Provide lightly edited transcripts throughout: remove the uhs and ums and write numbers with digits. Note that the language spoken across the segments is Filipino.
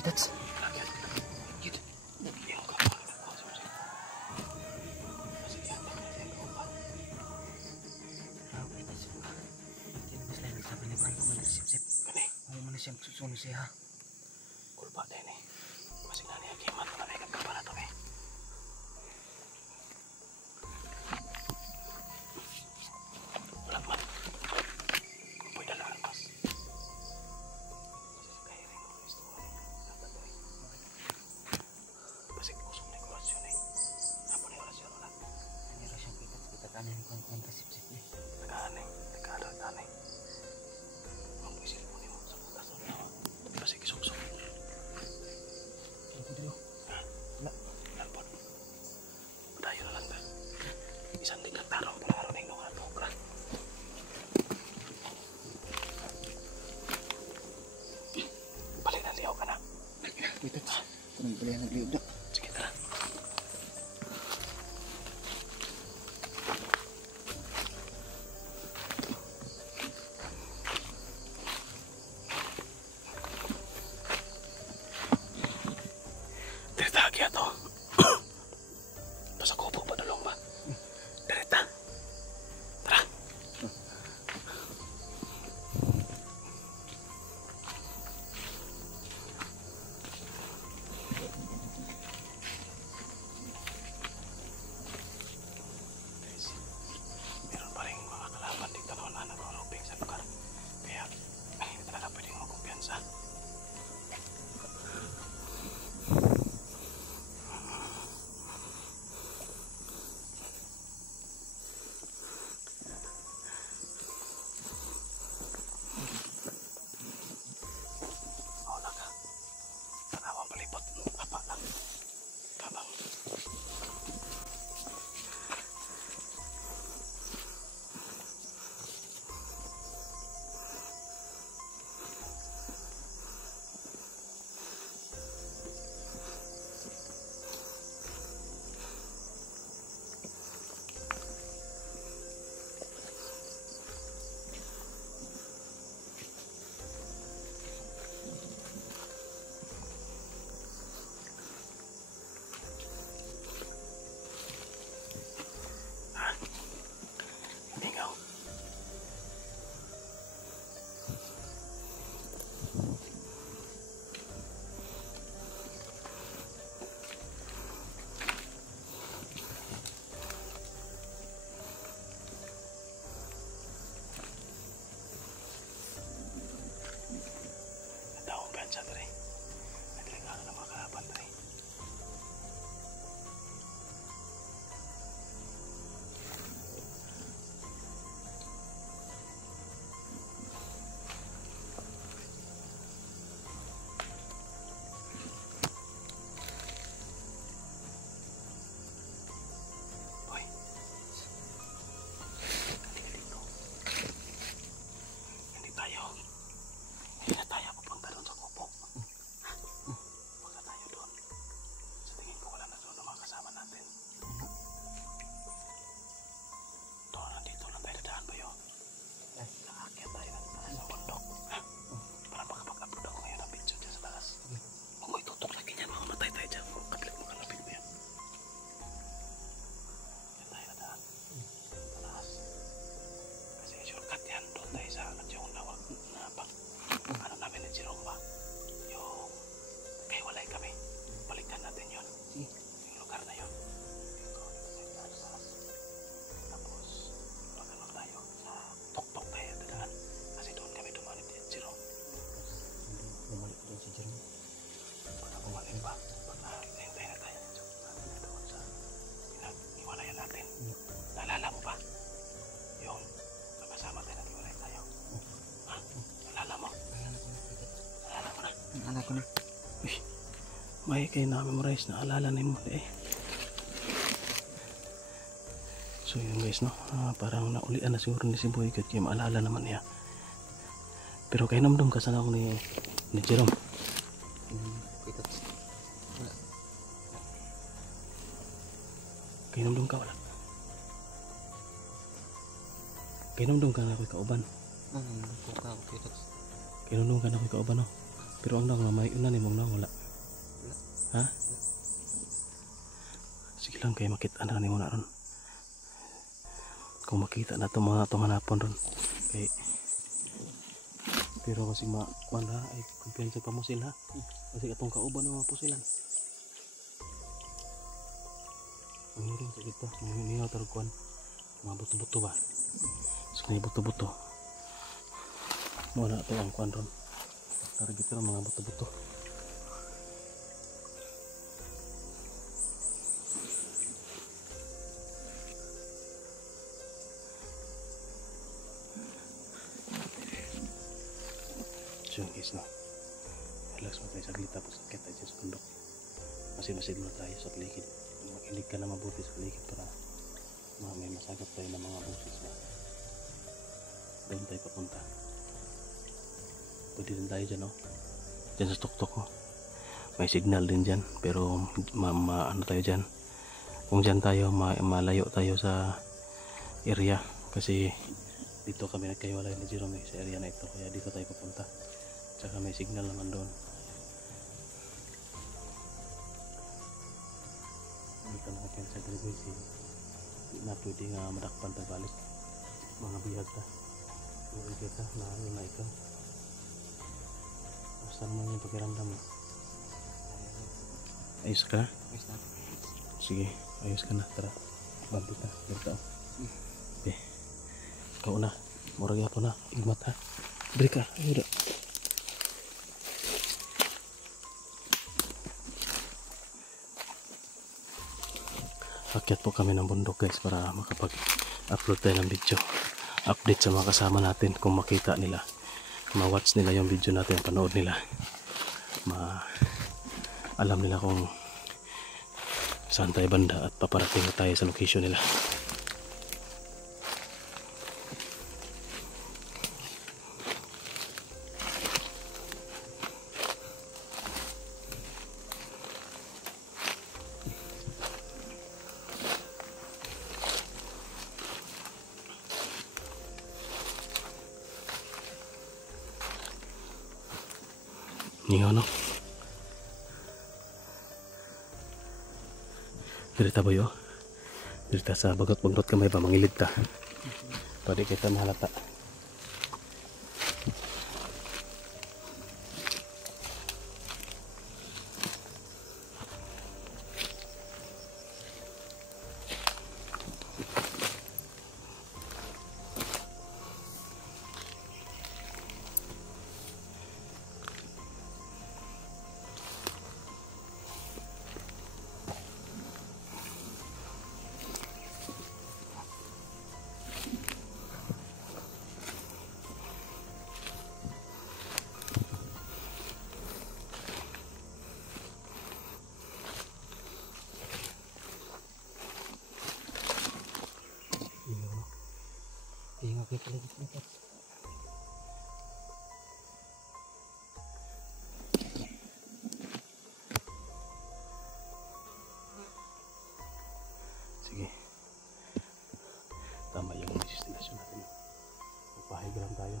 Tats. Siyang susunod siya. Kulpa din eh. Masing na niya kimat na may kapala to eh. Wala man. Pwede lang pas. Basig usong na kurasyon eh. Apa na kurasyon wala? Ano yung siyang kita kanin kung kasip-sip eh. Nag-aaning. Nag-aaning. Masih kisok-sok. Ako dito. Wala. Lampon. Padayo na lang ba? Isang di katarong pala araw na yung nungan pokra. Balik na liyaw ka na. Wait, kung balik na liyaw na. Sige, tara. Kaya to. Ito sa kubo pa dulong ba? Direta. Tara. Meron pa rin mga kalaban dito na nag-uluping sa lugar. Kaya hindi talaga pwedeng magkumpiyansa. Ko na. May kayo na-memorize na alala na mo eh. So yun guys no, parang naulian na siguro ni si Boy kaya maalala naman niya. Pero kayo namdum ka sana ako ni Jerome. Kayo namdum ka wala? Kayo namdum ka na ako'y kauban? Kayo namdum ka na ako'y kauban no? Pero ang nang may una ni mong nang wala. Ha? Sige lang kay makita na ni mo na ron. Kung makita na itong mga itong hanapon ron. Kay pero kasi wala ay kumpiyansa pa mo sila. Kasi itong kauban ng mga pusilan. Ang hiring sa kita. May hiningaw tarukuan. Mga buto-buto ba? So may buto-buto. Muna ito ang kuan ron. Target ron mga buto-buto. So guys no. Relax mo tayo sa glit tapos akit tayo sa kundok. Masin-masin mo tayo sa paligid. Makinig ka na mabuti sa paligid para may masagap tayo ng mga busis na doon tayo papunta. Pwede din tayo dyan no. Dyan sa tuktok ko. May signal din dyan pero ano tayo dyan. Kung dyan tayo malayo tayo sa area kasi dito kami nagkaiwalay ni Jerome sa area na ito kaya dito tayo papunta. Tsaka may signal naman doon. Hindi ka nakapen sa frequency. Hindi na pwede nga madakpan tayo balik. Mga biyag ka. Mga biyag ka na ano na ikaw. Basta naman yung pakiramdam mo. Ayos ka na? Ayos na. Sige, ayos ka na. Tara, bambi ka. Berta o. Okay. Ikaw na. Murag ako na. Igmat ha. Beri ka. Ayo dah. Akyat po kami ng bundok guys para makapag-upload tayo ng video. Update sa mga kasama natin kung makita nila. Ma-watch nila yung video natin, panood nila. Alam nila kung saan tayo banda at paparating na tayo sa location nila. Ningaw no? Dirita ba yun? Dirita sa bagot-bagot kamay ba? Mangilid ta. Pwede kita mahalata. Ingat kita lagi. Sige. Tama yung destination natin. Magpahiga lang tayo.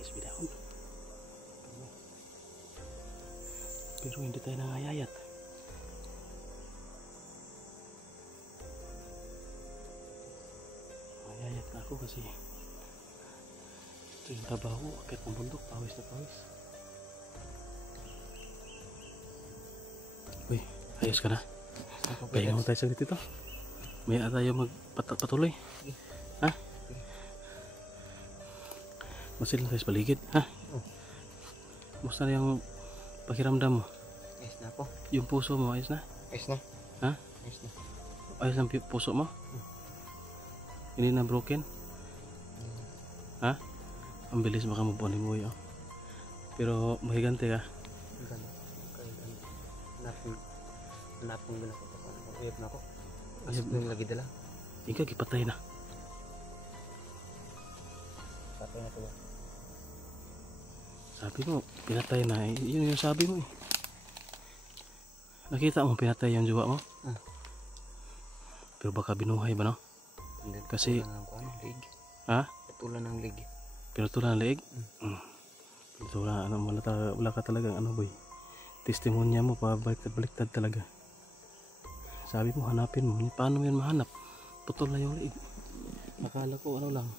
Tiis bidahon. Pero hindi tayo nangayayat. Nangayayat na ako kasi ito yung trabaho. Akit ng bundok, pawis na pawis. Uy, ayos ka na? Pahinga mo tayo saglit ito. Maya tayo magpatuloy. Ha? Masil na tayo sa paligid. Ha? Musta na yung pakiramdam mo? Ayos na po. Yung puso mo, ayos na? Ayos na. Ha? Ayos na. Ayos ang puso mo? Hindi na broken? Ha? Ang bilis makamove on ni Boy. Oh. Pero mahigante ka. Hanapong gina ko. Uyab na ako. Asip na yung lagi dala. Ikaw, gipatay na. Patay na ito ba? Sabi mo, pinatay na. Yun yung sabi mo eh. Nakita mo, pinatay yung jowa mo? Pero baka binuhay ba no? Kasi... Ha? Patulan ng lig. Pinutulan ng leeg? Pinutulan, wala ka talagang ano boy. Testimonya mo, pabaliktad talaga. Sabi mo, hanapin mo. Paano mo yan mahanap? Putol na yung leeg. Akala ko ano lang,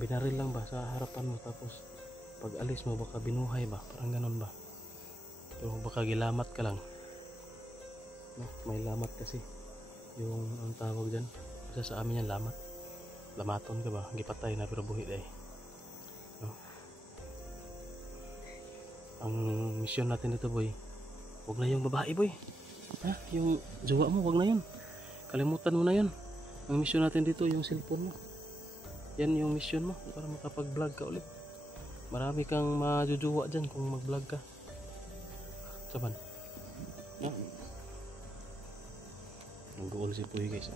binaril lang ba sa harapan mo, tapos pag alis mo baka binuhay ba? Parang ganon ba? Pero baka gilamat ka lang. No? May lamat kasi. Yung ang tawag dyan. Isa sa amin yan, lamat. Lamaton ka ba? Gipatay na pero buhi eh. No? Ang misyon natin dito boy, huwag na yung babae boy. Ha? Yung jowa mo, huwag na yun. Kalimutan mo na yun. Ang misyon natin dito, yung cellphone mo. Yan yung misyon mo para makapag-vlog ka ulit. Marami kang majujuwa dyan kung mag-vlog ka. Saban? Ha? Mag-uol si Puy guys.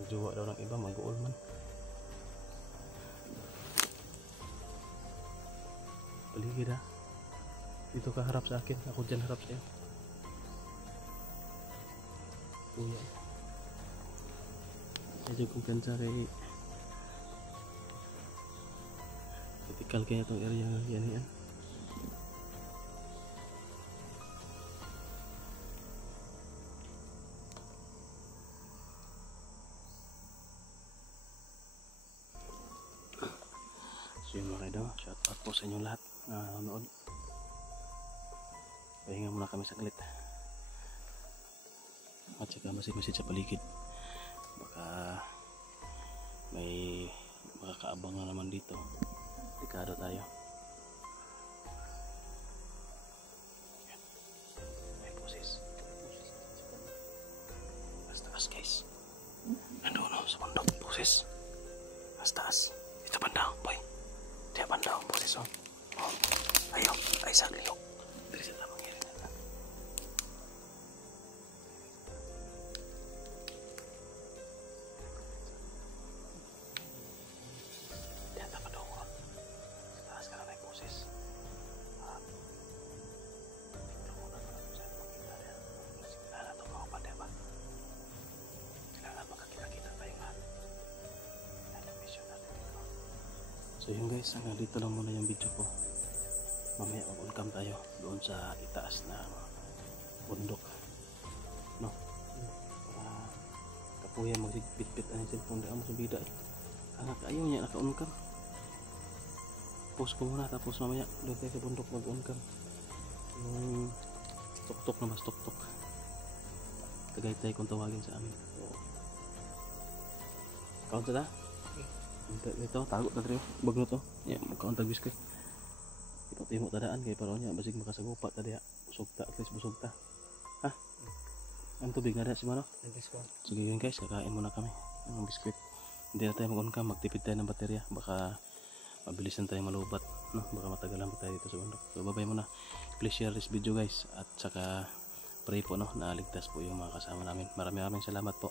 Magjuwa daw ng iba, mag-uol man. Paligid ha. Dito ka harap sa akin, ako dyan harap sa'yo. Kuya. Medyo kumpiyansa kay critical kaya itong area yan yan. So yun mga idol, shout out po sa inyong lahat na nanonood. Pahinga muna kami saglit. At saka masig-masig sa paligid. Baka may makakaabang na naman dito. Dekado tayo. Yan. May poses. Taas guys. Nandun no, sa bundok. Poses. Taas. Dito banda, boy. Diyan banda, poses oh. Ayo, ay sagliyok. Dari sa lamang yan. So yun guys, hanggang dito lang muna yung video ko. Mamaya mag-on-cam tayo doon sa itaas ng bundok. No? Para kapuya magbitbit ang cellphone na mo sa bida eh. Anak ayaw niya naka-on-cam. Post ko muna tapos mamaya doon tayo sa bundok mag-on-cam. Yung tok-tok na mas tok-tok. Tagaytay kung tawagin sa amin. So, count na? Ito, tago na rin. Bag na to. Yan, magkaon tag biskwit. Ipatimo tadaan kay para niya basig makasagupa ta diha. Busog ta, at least busog ta. Ha? Ang tubig na si Mano? Sige yun guys, kakain muna kami ng biskwit. Hindi na tayo mag-on-cam, magtipid tayo ng baterya. Baka mabilisan tayo malubat, no? Baka matagalan pa tayo dito sa bundok. So bye-bye muna. Please share this video guys at saka pray po no, na ligtas po yung mga kasama namin. Maraming salamat po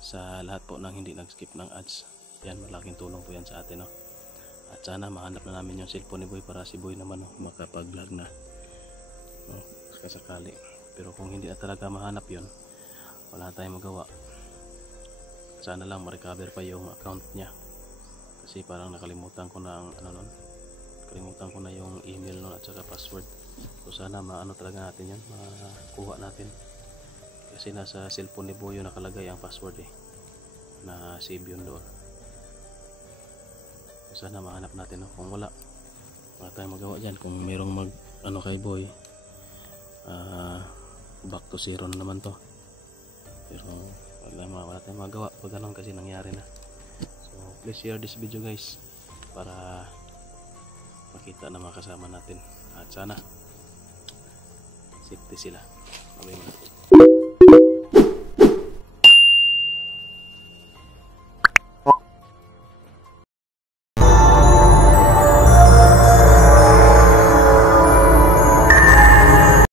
sa lahat po nang hindi nag-skip ng ads. Yan, malaking tulong po yan sa atin no. At sana mahanap na namin yung cellphone ni Boy para si Boy naman no, makapag-vlog na no, kasakali. Pero kung hindi na talaga mahanap yun, wala tayong magawa. Sana lang ma-recover pa yung account niya kasi parang nakalimutan ko na ang ano nun, Nakalimutan ko na yung email nun at saka password. So sana maano talaga natin yan, makuha natin. Kasi nasa cellphone ni Boyo nakalagay ang password na save yun doon. So sana mahanap natin. Kung wala tayong magawa dyan. Kung merong ano kay Boy, back to zero na naman to. Pero wala tayong magawa pag ganun kasi nangyari na. So please share this video guys para makita na mga kasama natin at sana safety sila. Bye-bye muna.